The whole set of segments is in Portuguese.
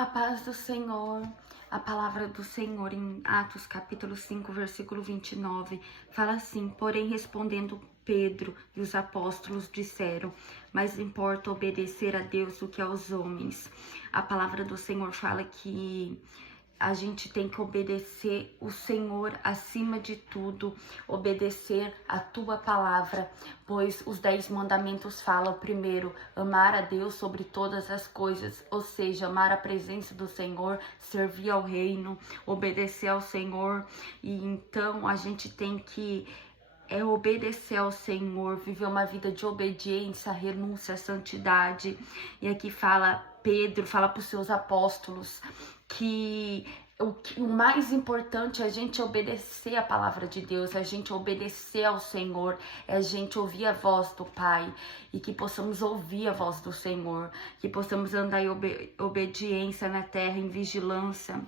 A paz do Senhor, a palavra do Senhor em Atos capítulo 5, versículo 29, fala assim: porém respondendo Pedro e os apóstolos disseram, mais importa obedecer a Deus do que aos homens. A palavra do Senhor fala que a gente tem que obedecer o Senhor acima de tudo, obedecer a tua palavra, pois os 10 mandamentos falam primeiro, amar a Deus sobre todas as coisas, ou seja, amar a presença do Senhor, servir ao reino, obedecer ao Senhor. E então a gente tem que obedecer ao Senhor, viver uma vida de obediência, renúncia, santidade. E aqui Pedro fala para os seus apóstolos que o mais importante é a gente obedecer a palavra de Deus, é a gente obedecer ao Senhor, é a gente ouvir a voz do Pai, e que possamos ouvir a voz do Senhor, que possamos andar em obediência na terra, em vigilância,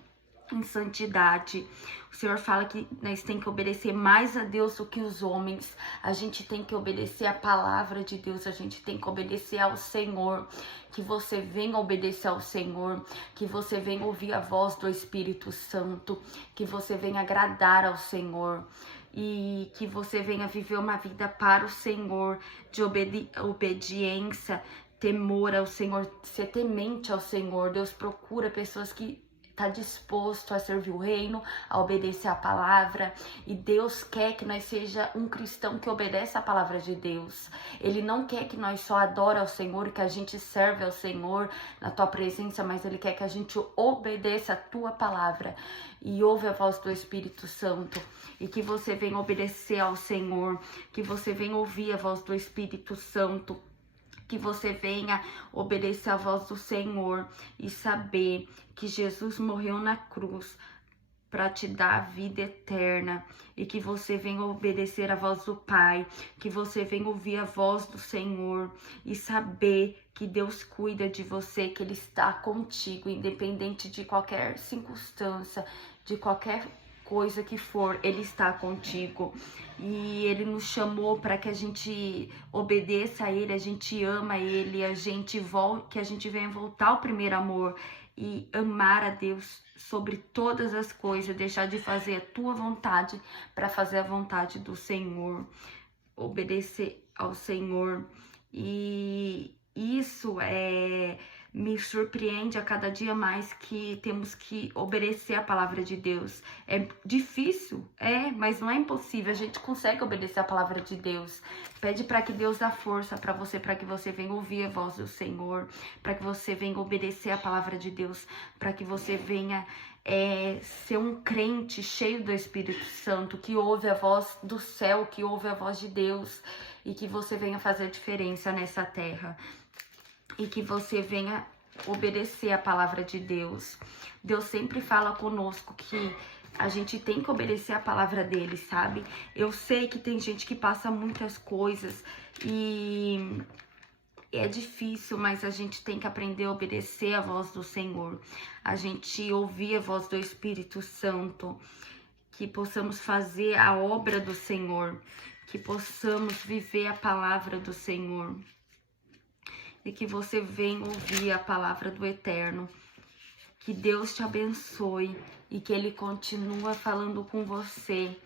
em santidade. O Senhor fala que nós temos que obedecer mais a Deus do que os homens. A gente tem que obedecer a palavra de Deus, a gente tem que obedecer ao Senhor. Que você venha obedecer ao Senhor, que você venha ouvir a voz do Espírito Santo, que você venha agradar ao Senhor e que você venha viver uma vida para o Senhor, de obediência, temor ao Senhor, ser temente ao Senhor. Deus procura pessoas que tá disposto a servir o reino, a obedecer a palavra, e Deus quer que nós seja um cristão que obedece a palavra de Deus. Ele não quer que nós só adore ao Senhor, que a gente serve ao Senhor na tua presença, mas Ele quer que a gente obedeça a tua palavra e ouve a voz do Espírito Santo, e que você venha obedecer ao Senhor, que você venha ouvir a voz do Espírito Santo, que você venha obedecer a voz do Senhor e saber que Jesus morreu na cruz para te dar a vida eterna, e que você venha obedecer a voz do Pai, que você venha ouvir a voz do Senhor e saber que Deus cuida de você, que Ele está contigo, independente de qualquer circunstância, de qualquer coisa que for, Ele está contigo. E Ele nos chamou para que a gente obedeça a Ele, a gente ama Ele, que a gente venha voltar ao primeiro amor e amar a Deus sobre todas as coisas, deixar de fazer a tua vontade para fazer a vontade do Senhor, obedecer ao Senhor. E isso me surpreende a cada dia mais, que temos que obedecer a palavra de Deus. É difícil, mas não é impossível. A gente consegue obedecer a palavra de Deus. Pede para que Deus dê força para que você venha ouvir a voz do Senhor, para que você venha obedecer a palavra de Deus, para que você venha ser um crente cheio do Espírito Santo, que ouve a voz do céu, que ouve a voz de Deus, e que você venha fazer a diferença nessa terra, e que você venha obedecer a palavra de Deus. Deus sempre fala conosco que a gente tem que obedecer a palavra dele, sabe? Eu sei que tem gente que passa muitas coisas e é difícil, mas a gente tem que aprender a obedecer a voz do Senhor, a gente ouvir a voz do Espírito Santo, que possamos fazer a obra do Senhor, que possamos viver a palavra do Senhor, e que você venha ouvir a palavra do Eterno. Que Deus te abençoe e que Ele continue falando com você.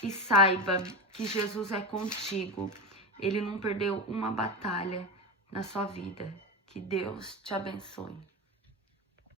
E saiba que Jesus é contigo. Ele não perdeu uma batalha na sua vida. Que Deus te abençoe.